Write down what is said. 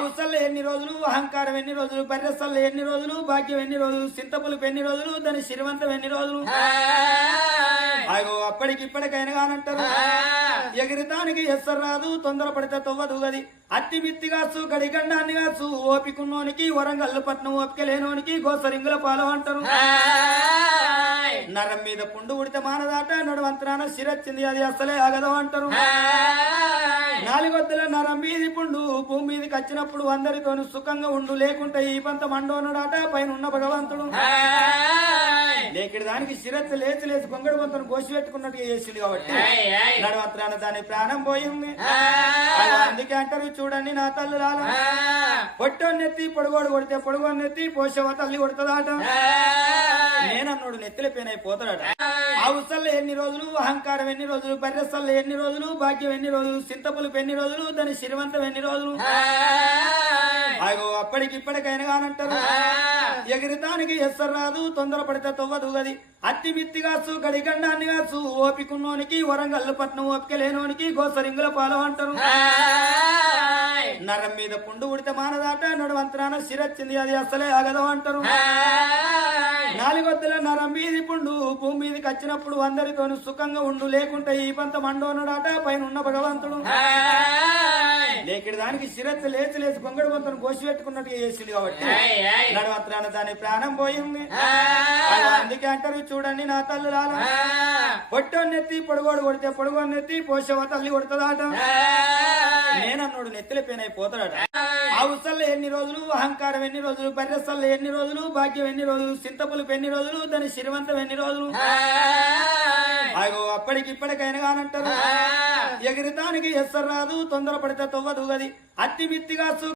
ఆవుసల్ల ఎన్ని రోజులు, అహంకారం ఎన్ని రోజులు, బర్రెసల్ల ఎన్ని రోజులు, భాగ్యం ఎన్ని రోజులు, చింతపులుపు ఎన్ని రోజులు, దాని శిరవంతం ఎన్ని రోజులు. అగో అప్పటికిప్పటికైనా కానంటారు ఎగిరితానికి ఎస్సరు రాదు, తొందరపడితే తొవ్వదు గది. అత్తి మిత్తిగాసు గడిగండాన్ని కాసు, ఓపికున్నోనికి వరంగల్లు పట్నం ఓపిక లేనోనికి గోసరింగుల పాలు అంటారు. నరం మీద పుండు ఉడితే మానదాట, నడువంతరాన శిరొచ్చింది అది అసలే ఆగదు అంటారు. నాలుగొద్దుల నరం మీది పుండు భూమి మీదకి వచ్చినప్పుడు అందరితోనూ సుఖంగా ఉండు, లేకుంటే ఈ పంత మండోనడాట పైన ఉన్న భగవంతుడు. లేకిడి దానికి శిరత్తు లేచి లేచి గొంగడు పొంతను కోసి పెట్టుకున్నట్టుగా చేసింది కాబట్టి నడవంతరాన దాని ప్రాణం పోయింది. అందుకే అంటారు చూడండి నా తల్లి రాల పొట్టోన్నెత్తి పొడుగోడు కొడితే పొడుగోన్నెత్తి పోషవ తల్లి కొడుతుందాట. నేనన్నోడు నెత్తిలిపోయినైపోతాడట. ఆవుసల్ల ఎన్ని రోజులు, అహంకారం ఎన్ని రోజులు, బర్రెసల్ల ఎన్ని రోజులు, భాగ్యం ఎన్ని రోజులు, చింతపులుపు ఎన్ని రోజులు, దాని శిరవంతం ఎన్ని రోజులు. అగో అప్పటికిప్పటికైనా కానంటారు ఎగిరితానికి ఎస్సరు రాదు, తొందరపడితే తొవ్వదు గది. అత్తి మిత్తిగాసు గడిగండాన్ని కాసు, ఓపికున్నోనికి వరంగల్లు పట్నం ఓపిక లేనోనికి గోసరింగుల పాలు అంటారు. నరం మీద పుండు ఉడితే మానదాట, నడువంతరాన శిరొచ్చింది అది అసలే ఆగదు అంటారు. నాలుగొద్దుల నరం మీది పుండు భూమి మీదకి వచ్చినప్పుడు అందరితోనూ సుఖంగా ఉండు, లేకుంటే ఈ పంత మండోనడాట పైన ఉన్న భగవంతుడు. లేకిడి దానికి శిరత్తు లేచి లేచి గొంగడు పొంతను కోసి పెట్టుకున్నట్టుగా చేసింది కాబట్టి నడవంతరాన దాని ప్రాణం పోయింది. అందుకే అంటారు చూడండి నా తల్లి రాల పొట్టోన్నెత్తి పొడుగోడు కొడితే పొడుగోన్నెత్తి పోషవ తల్లి కొడుతుందాట. నేనన్నోడు నెత్తిలిపోయినైపోతాడట. ఆవుసల్ల ఎన్ని రోజులు, అహంకారం ఎన్ని రోజులు, బర్రెసల్ల ఎన్ని రోజులు, భాగ్యం ఎన్ని రోజులు, చింతపులుపు ఎన్ని రోజులు, దాని శిరవంతం ఎన్ని రోజులు. అగో అప్పటికిప్పటికైనా కానంటారు ఎగిరితానికి ఎస్సరు రాదు, తొందరపడితే తొవ్వదు గది. అత్తి మిత్తిగాసు